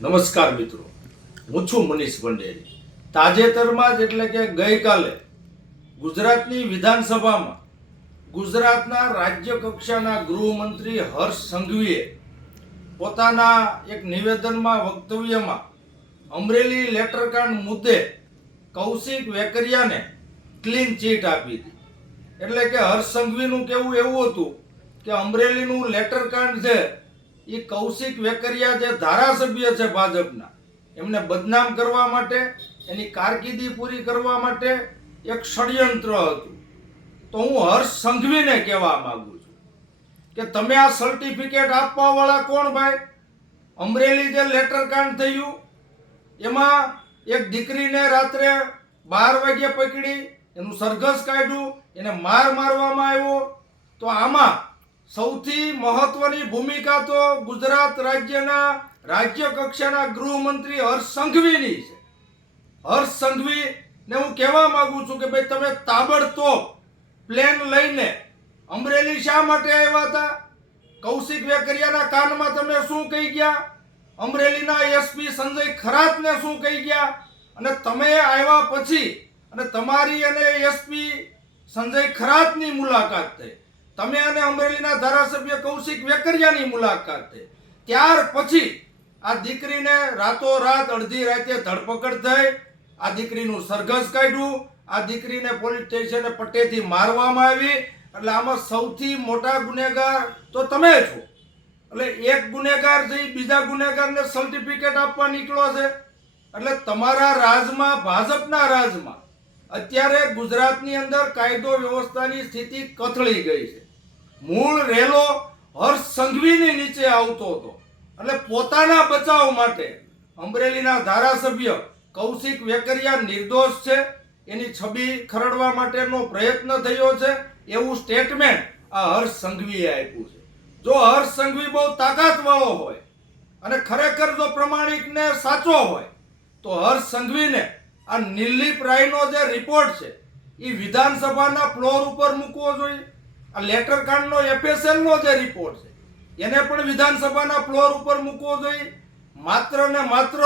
નમસ્કાર મિત્રો. હું છું મનીષ ભંડેરી. તાજેતરમાં જ એટલે કે ગઈકાલે ગુજરાતની વિધાનસભામાં ગુજરાતના રાજ્ય કક્ષાના ગૃહમંત્રી હર્ષ સંઘવીએ પોતાના એક નિવેદનમાં વક્તવ્યમાં અમરેલી લેટરકાંડ મુદ્દે કૌશિક વેકરિયાને ક્લીન ચીટ આપી હતી. એટલે કે હર્ષ સંઘવીનું કહેવું એવું હતું કે અમરેલીનું લેટરકાંડ છે એ કૌશિક વેકરિયા જે ધારાસભ્ય છે ભાજપના, એમને બદનામ કરવા માટે, એની કારકિર્દી પૂરી કરવા માટે એક ષડયંત્ર હતું. તો હું હર્ષ સંઘવીને કહેવા માંગુ છું કે તમે આ સર્ટિફિકેટ આપવા વાળા કોણ ભાઈ? અમરેલી જે લેટરકાંડ થયું, એમાં એક દીકરીને રાત્રે બાર વાગ્યે પકડી, એનું સરઘસ કાઢ્યું, એને માર મારવામાં આવ્યો. તો આમાં સૌથી મહત્વની ભૂમિકા તો ગુજરાત રાજ્યના રાજ્ય કક્ષાના ગૃહમંત્રી હર્ષ સંઘવીની છે. હર્ષ સંઘવીને હું કહેવા માંગુ છું કે ભાઈ તમે તાબડતોબ પ્લેન લઈને અમરેલી શા માટે આવ્યા હતા? કૌશિક વેકરિયાના કાનમાં તમે શું કહી ગયા? અમરેલીના એસપી સંજય ખરાતને શું કહી ગયા? અને તમે આવ્યા પછી અને તમારી અને એસપી સંજય ખરાતની મુલાકાત થઈ. તમે અને અમરેલીના ધારાસભ્ય કૌશિક વેકરિયાની મુલાકાત થઈ ત્યાર પછી આ દીકરીને રાતોરાત અડધી રાતે ધરપકડ થઈ, આ દીકરીનું સરઘસ કાઢ્યું, આ દીકરીને પોલીસ સ્ટેશને પટ્ટેથી મારવામાં આવી. એટલે આમાં સૌથી મોટા ગુનેગાર તો તમે છો. એટલે એક ગુનેગાર જઈ બીજા ગુનેગારને સર્ટિફિકેટ આપવા નીકળ્યો છે. એટલે તમારા રાજમાં, ભાજપના રાજમાં અત્યારે ગુજરાતની અંદર કાયદો વ્યવસ્થાની સ્થિતિ કથળી ગઈ છે. મૂળ રેલો હર્ષ સંઘવીની નીચે આવતો હતો. એટલે પોતાના બચાવ માટે અમરેલીના ધારાસભ્ય કૌશિક વેકરિયા નિર્દોષ છે. એની છબી ખરડવા માટેનો પ્રયત્ન થયો છે. એવું સ્ટેટમેન્ટ આ હર્ષ સંઘવીએ આપ્યું છે. જો હર્ષ સંઘવી બહુ તાકાતવાળો હોય અને ખરેખર જો પ્રમાણિક ને સાચો હોય, તો હર્ષ સંઘવીને આ નિર્લીપ રાયનો જે રિપોર્ટ છે એ વિધાનસભાના ફ્લોર ઉપર મૂકવો જોઈએ. આ લેટર કાંડનો એફએસએલ જે રિપોર્ટ છે, એને પણ વિધાનસભાના ફ્લોર ઉપર મૂકવો જોઈએ. માત્ર ને માત્ર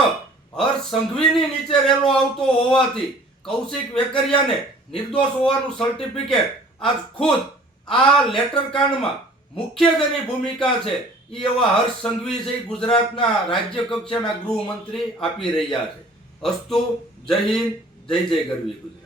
હર્ષ સંઘવીની નીચે રેલો આવતો હોવાથી કૌશિક વેકરિયાને નિર્દોષ હોવાનું સર્ટિફિકેટ આજ ખુદ આ લેટર કાંડમાં મુખ્ય જેની ભૂમિકા છે એ એવા હર્ષ સંઘવી છે ગુજરાતના રાજ્ય કક્ષાના ગૃહમંત્રી આપી રહ્યા છે. અસ્તુ, જય હિન્દ, જય જય ગરવી ગુજરાત.